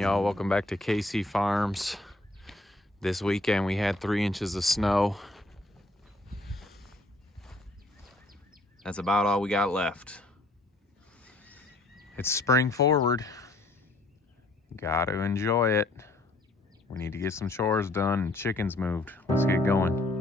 y'all? Welcome back to KC Farms. This weekend we had 3 inches of snow. That's about all we got left. It's spring forward. Gotta enjoy it. We need to get some chores done and chickens moved. Let's get going.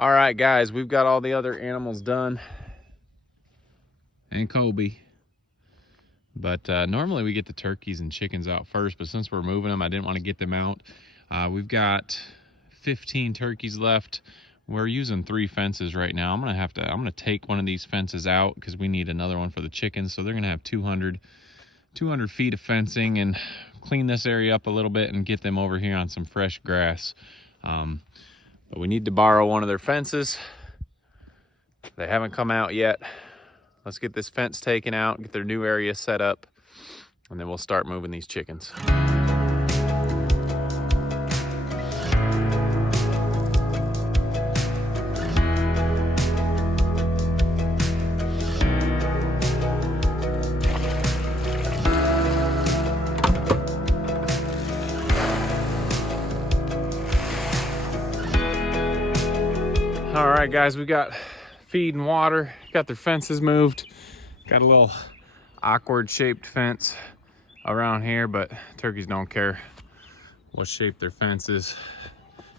All right, guys, we've got all the other animals done. And Kobe. But normally we get the turkeys and chickens out first, but since we're moving them, I didn't want to get them out. We've got 15 turkeys left. We're using 3 fences right now. I'm gonna take one of these fences out because we need another one for the chickens. So they're gonna have 200 feet of fencing and clean this area up a little bit and get them over here on some fresh grass. But we need to borrow one of their fences. They haven't come out yet. Let's get this fence taken out, get their new area set up, and then we'll start moving these chickens. All right, guys, we got feed and water, got their fences moved. Got a little awkward shaped fence around here, but turkeys don't care what shape their fence is.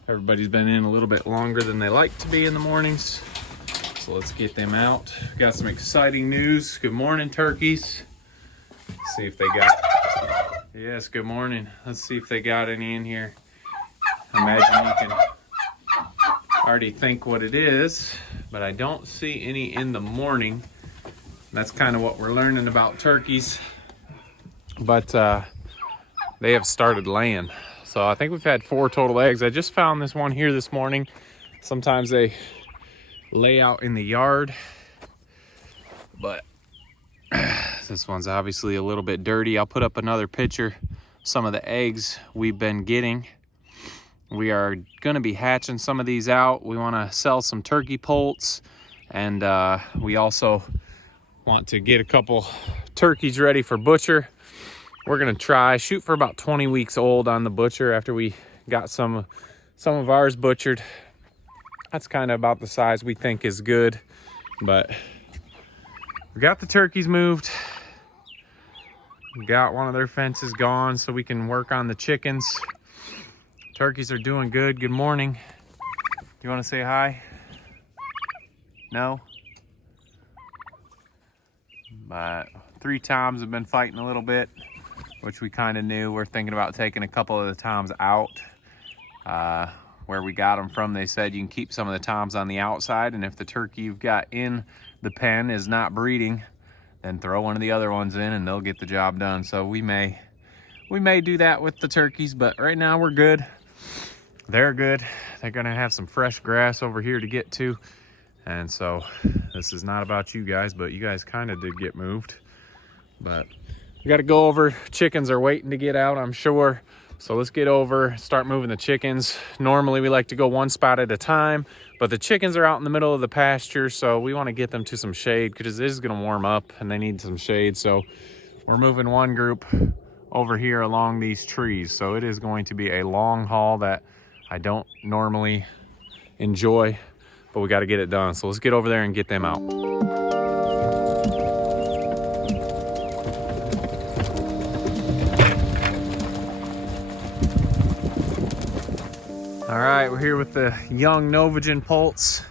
Everybody's been in a little bit longer than they like to be in the mornings. So let's get them out. Got some exciting news. Good morning, turkeys. Let's see if they got, yes, good morning. Let's see if they got any in here. Imagine you can already think what it is, but I don't see any in the morning. That's kind of what we're learning about turkeys, but they have started laying. So I think we've had 4 total eggs. I just found this one here this morning. Sometimes they lay out in the yard, but this one's obviously a little bit dirty. I'll put up another picture, some of the eggs we've been getting. We are going to be hatching some of these out. We want to sell some turkey poults, and we also want to get a couple turkeys ready for butcher. We're going to shoot for about 20 weeks old on the butcher after we got some of ours butchered. That's kind of about the size we think is good, but we got the turkeys moved. We got one of their fences gone so we can work on the chickens. Turkeys are doing good. Good morning. You want to say hi? No? But 3 toms have been fighting a little bit, which we kind of knew. We're thinking about taking a couple of the toms out. Where we got them from, they said you can keep some of the toms on the outside, and if the turkey you've got in the pen is not breeding, then throw one of the other ones in and they'll get the job done. So we may do that with the turkeys, but right now we're good. They're good. They're gonna have some fresh grass over here to get to. And so this is not about you guys, but you guys kind of did get moved. But we gotta go over. Chickens are waiting to get out, I'm sure. So let's get over, start moving the chickens. Normally we like to go one spot at a time, but the chickens are out in the middle of the pasture, so we wanna get them to some shade because it is gonna warm up and they need some shade. So we're moving one group over here along these trees. So it is going to be a long haul that I don't normally enjoy, but we got to get it done. So let's get over there and get them out. right, we're here with the young Novagen poults.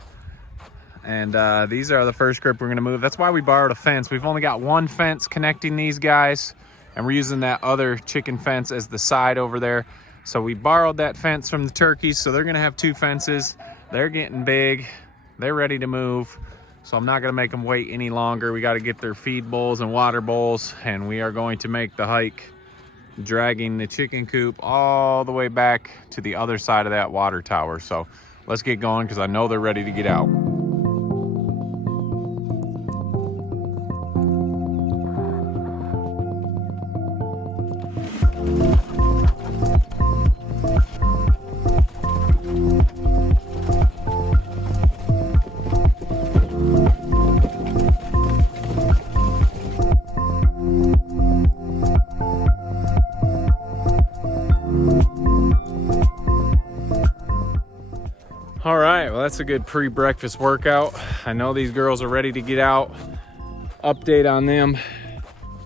And these are the first group we're gonna move. That's why we borrowed a fence. We've only got one fence connecting these guys, and we're using that other chicken fence as the side over there. So we borrowed that fence from the turkeys, so they're gonna have two fences. They're getting big, they're ready to move. So I'm not gonna make them wait any longer. We gotta get their feed bowls and water bowls, and we are going to make the hike, dragging the chicken coop all the way back to the other side of that water tower. So let's get going, because I know they're ready to get out. All right, well, that's a good pre-breakfast workout. I know these girls are ready to get out. Update on them.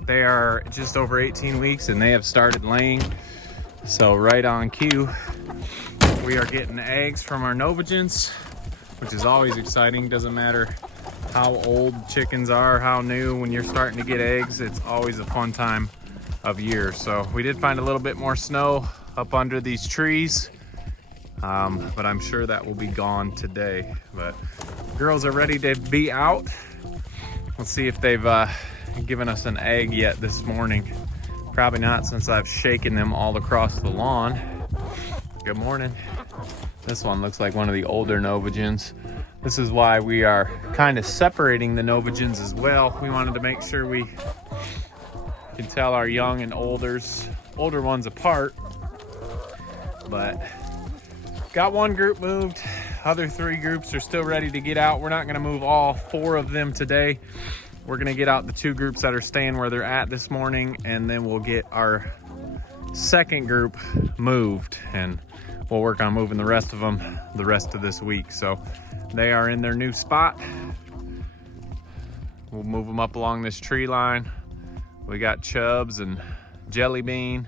They are just over 18 weeks and they have started laying. So right on cue, we are getting eggs from our Novagens, which is always exciting. Doesn't matter how old chickens are, how new, when you're starting to get eggs, it's always a fun time of year. So we did find a little bit more snow up under these trees. But I'm sure that will be gone today. But girls are ready to be out. Let's see if they've given us an egg yet this morning. Probably not, since I've shaken them all across the lawn. Good morning. This one looks like one of the older Novagens. This is why we are kind of separating the Novagens as well. We wanted to make sure we can tell our young and older ones apart. But got one group moved. Other three groups are still ready to get out. We're not gonna move all four of them today. We're gonna get out the two groups that are staying where they're at this morning, and then we'll get our second group moved, and we'll work on moving the rest of them the rest of this week. So they are in their new spot. We'll move them up along this tree line. We got Chubbs and Jelly Bean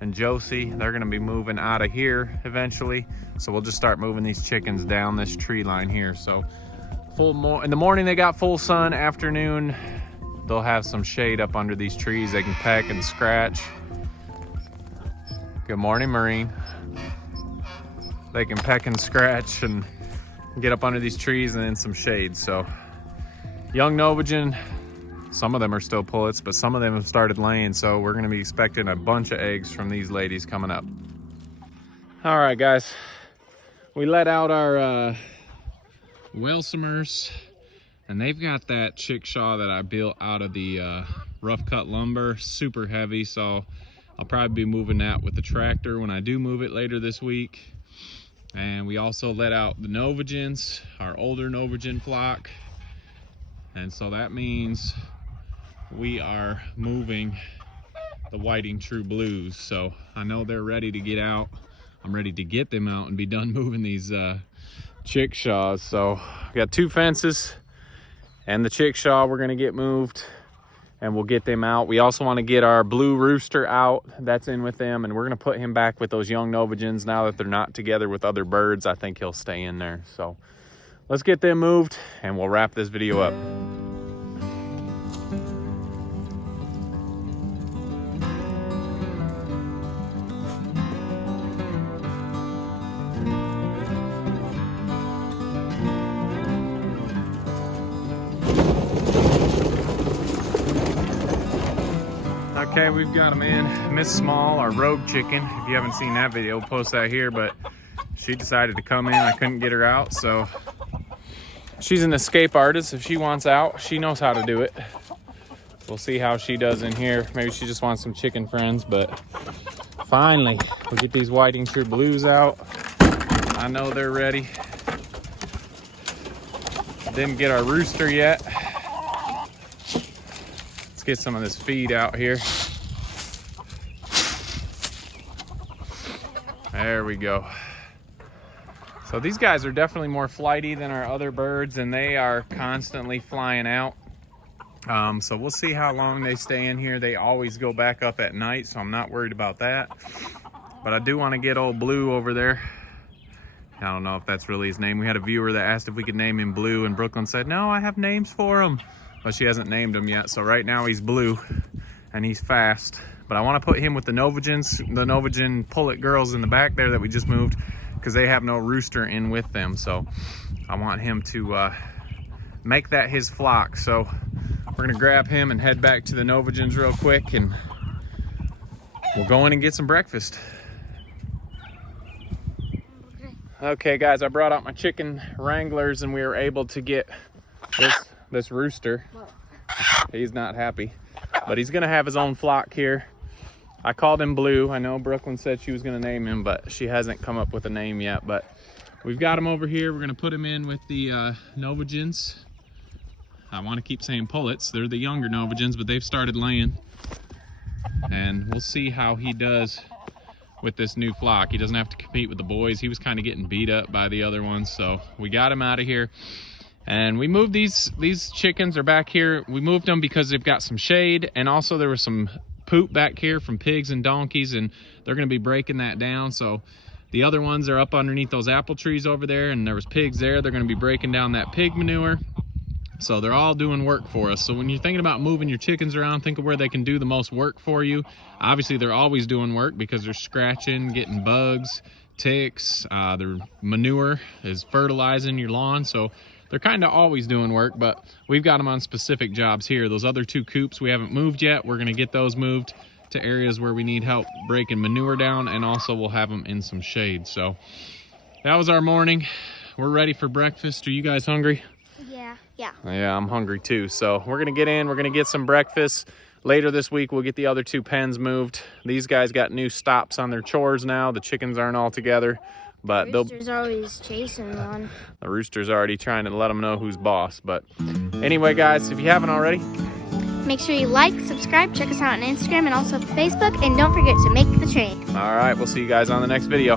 and Josie. They're gonna be moving out of here eventually. So we'll just start moving these chickens down this tree line here. So in the morning they got full sun. Afternoon they'll have some shade up under these trees. They can peck and scratch. Good morning, Marine. They can peck and scratch and get up under these trees and in some shade. So young Novagen, some of them are still pullets, but some of them have started laying. So we're gonna be expecting a bunch of eggs from these ladies coming up. All right, guys. We let out our Welsumers, and they've got that chickshaw that I built out of the rough cut lumber, super heavy. So I'll probably be moving that with the tractor when I do move it later this week. And we also let out the Novagens, our older Novagen flock. And so that means we are moving the Whiting True Blues. So I know they're ready to get out. I'm ready to get them out and be done moving these chickshaws. So we got two fences and the chickshaw we're gonna get moved, and we'll get them out. We also want to get our blue Rooster out. That's in with them, and we're gonna put him back with those young Novagens. Now that they're not together with other birds, I think he'll stay in there. So let's get them moved and we'll wrap this video up. Okay, we've got them in. Miss Small, our rogue chicken. If you haven't seen that video, we'll post that here, but she decided to come in. I couldn't get her out, so she's an escape artist. If she wants out, she knows how to do it. We'll see how she does in here. Maybe she just wants some chicken friends, but finally, we'll get these Whiting True Blues out. I know they're ready. Didn't get our Rooster yet. Let's get some of this feed out here. There we go. So these guys are definitely more flighty than our other birds, and they are constantly flying out. So we'll see how long they stay in here. They always go back up at night, so I'm not worried about that. But I do want to get old Blue over there I don't know if that's really his name. We had a viewer that asked if we could name him Blue, and Brooklyn said, no, I have names for him. But she hasn't named him yet. So right now he's Blue, and he's fast. But I want to put him with the Novagen Pullet girls in the back there that we just moved, because they have no Rooster in with them. So I want him to make that his flock. So we're gonna grab him and head back to the Novagens real quick, and we'll go in and get some breakfast. Okay guys, I brought out my chicken wranglers, and we were able to get this rooster. He's not happy, but he's gonna have his own flock here. I called him Blue. I know Brooklyn said she was gonna name him, but she hasn't come up with a name yet. But we've got him over here. We're gonna put him in with the Novagens. I want to keep saying pullets. They're the younger Novagens, but they've started laying. And we'll see how he does with this new flock. He doesn't have to compete with the boys. He was kind of getting beat up by the other ones, so we got him out of here. And we moved these chickens are back here. We moved them because they've got some shade, and also there was some poop back here from pigs and donkeys, and they're going to be breaking that down. So the other ones are up underneath those apple trees over there, and there was pigs there. They're going to be breaking down that pig manure. So they're all doing work for us. So when you're thinking about moving your chickens around, think of where they can do the most work for you. Obviously, they're always doing work because they're scratching, getting bugs, ticks. Their manure is fertilizing your lawn. So they're kind of always doing work, but we've got them on specific jobs here. Those other two coops we haven't moved yet. We're gonna get those moved to areas where we need help breaking manure down, and also we'll have them in some shade. So that was our morning. We're ready for breakfast. Are you guys hungry? Yeah, I'm hungry too. So we're gonna get in, we're gonna get some breakfast. Later this week, we'll get the other two pens moved. These guys got new stops on their chores now. The chickens aren't all together, but the rooster's always chasing one. The rooster's already trying to let them know who's boss. But anyway, guys, if you haven't already, make sure you like, subscribe, check us out on Instagram and also Facebook, and don't forget to make the train. All right, we'll see you guys on the next video.